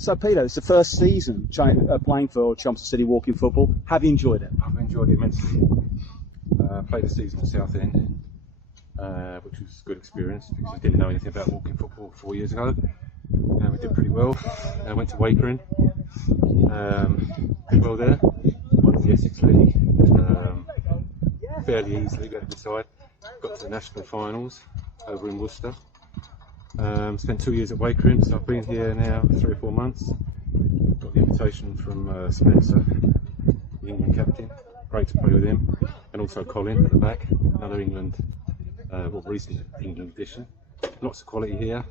So, Peter, it's the first season playing for Chelmsford City walking football. Have you enjoyed it? I've enjoyed it immensely. Played a season at Southend, which was a good experience because I didn't know anything about walking football 4 years ago. We did pretty well. I went to Wakering, did well there, won the Essex League fairly easily, got a good side. Got to the national finals over in Worcester. Spent 2 years at Wakering, so I've been here now 3 or 4 months. Got the invitation from Spencer, the England captain. Great to play with him, and also Colin at the back, another England, recent England addition. Lots of quality here,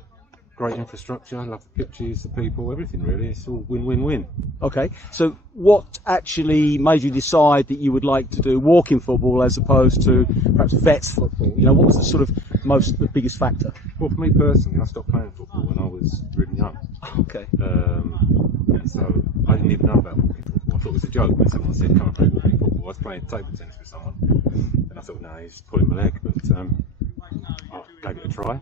great infrastructure, I love the pitches, the people, everything really. It's all win-win-win. Okay, so what actually made you decide that you would like to do walking football as opposed to perhaps vets football? You know, what was the sort of the biggest factor? Well, for me personally, I stopped playing football when I was really young. Okay. So I didn't even know about walking football. I thought it was a joke when someone said, come and play walking football. I was playing table tennis with someone, and I thought, no, he's pulling my leg, but I gave it a try.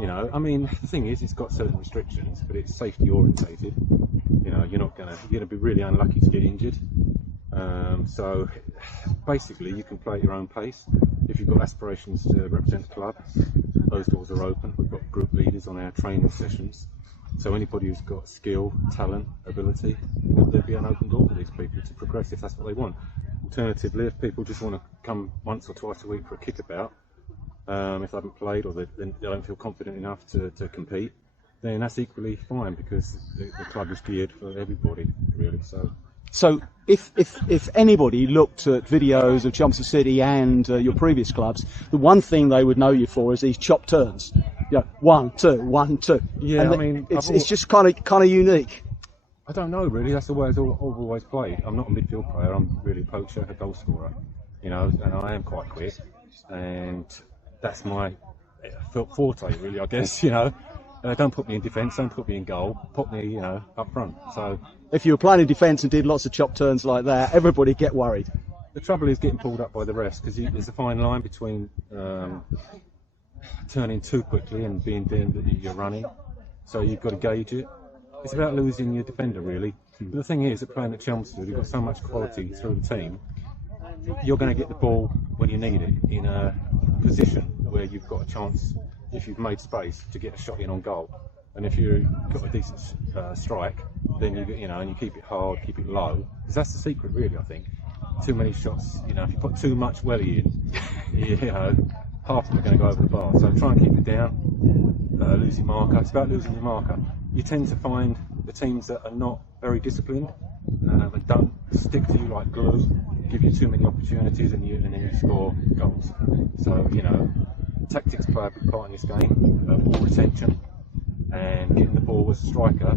You know, I mean, the thing is, it's got certain restrictions, but it's safety orientated. You know, you're gonna be really unlucky to get injured. So basically, you can play at your own pace. If you've got aspirations to represent the club, those doors are open. We've got group leaders on our training sessions. So anybody who's got skill, talent, ability, there'd be an open door for these people to progress if that's what they want. Alternatively, if people just want to come once or twice a week for a kickabout, if they haven't played or they don't feel confident enough to compete, then that's equally fine because the club is geared for everybody, really. So if anybody looked at videos of Chelmsford City and your previous clubs, the one thing they would know you for is these chop turns. Yeah, 1, 2, 1, 2. Yeah, and I mean, it's just kind of unique. I don't know really. That's the way I've always played. I'm not a midfield player. I'm really a poacher, a goal scorer. You know, and I am quite quick, and that's my forte really, I guess. You know, don't put me in defence, don't put me in goal, put me, you know, up front. So if you were playing in defence and did lots of chop turns like that, everybody'd get worried. The trouble is getting pulled up by the rest because there's a fine line between turning too quickly and being deemed that you're running. So you've got to gauge it. It's about losing your defender really. But the thing is that playing at Chelmsford, you've got so much quality through the team. You're going to get the ball when you need it in a position where you've got a chance, if you've made space, to get a shot in on goal. And if you've got a decent strike, then and you keep it hard, keep it low, because that's the secret really, I think. Too many shots, you know, if you put too much welly in, you know, half of them are going to go over the bar. So try and keep it down, lose your marker. It's about losing your marker. You tend to find the teams that are not very disciplined and don't stick to you like glue, give you too many opportunities and then you score goals. So, you know, tactics play a big part in this game, ball retention and getting the ball as a striker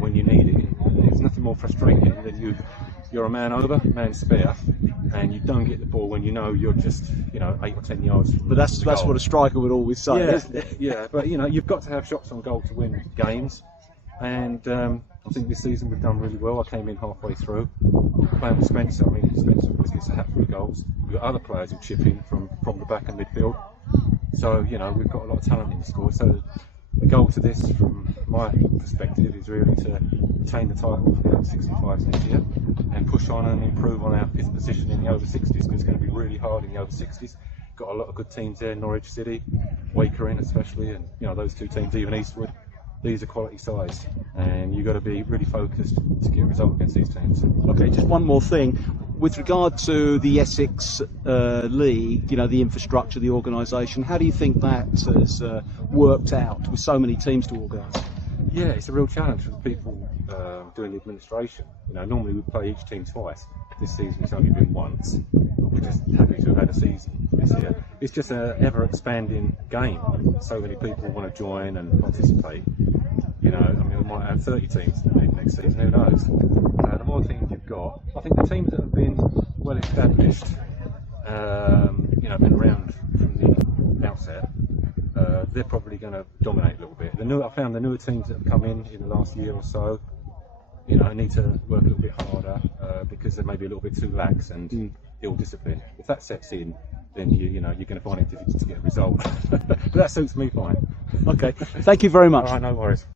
when you need it. There's nothing more frustrating than you're a man over, man spare, and you don't get the ball when you know you're just, you know, 8 or 10 yards from But that's what a striker would always say, yeah, isn't it? Yeah, but you know, you've got to have shots on goal to win games, and I think this season we've done really well. I came in halfway through, playing with Spencer. I mean, Spencer always gets a hatful of goals. We've got other players who chip in from the back and midfield. So, you know, we've got a lot of talent in the squad. So the goal to this, from my perspective, is really to retain the title for the over 65s next year and push on and improve on our fifth position in the over 60s, because it's going to be really hard in the over 60s. Got a lot of good teams there, Norwich City, Wakering especially, and you know, those two teams, even Eastwood. These are quality sides, and you've got to be really focused to get a result against these teams. Okay, just one more thing. With regard to the Essex League, you know, the infrastructure, the organisation, how do you think that has worked out with so many teams to organise? Yeah, it's a real challenge for the people doing the administration. You know, normally we play each team twice. This season it's only been once. We're just happy to have had a season this year. It's just an ever-expanding game. So many people want to join and participate. You know, I mean, we might have 30 teams in the league next season, who knows? The more teams you've got, I think the teams that have been well established, you know, been around from the outset, they're probably going to dominate a little bit. I found the newer teams that have come in the last year or so, you know, need to work a little bit harder because they're maybe a little bit too lax and ill-disciplined. If that sets in, then you're going to find it difficult to get a result. But that suits me fine. Okay, thank you very much. All right, no worries.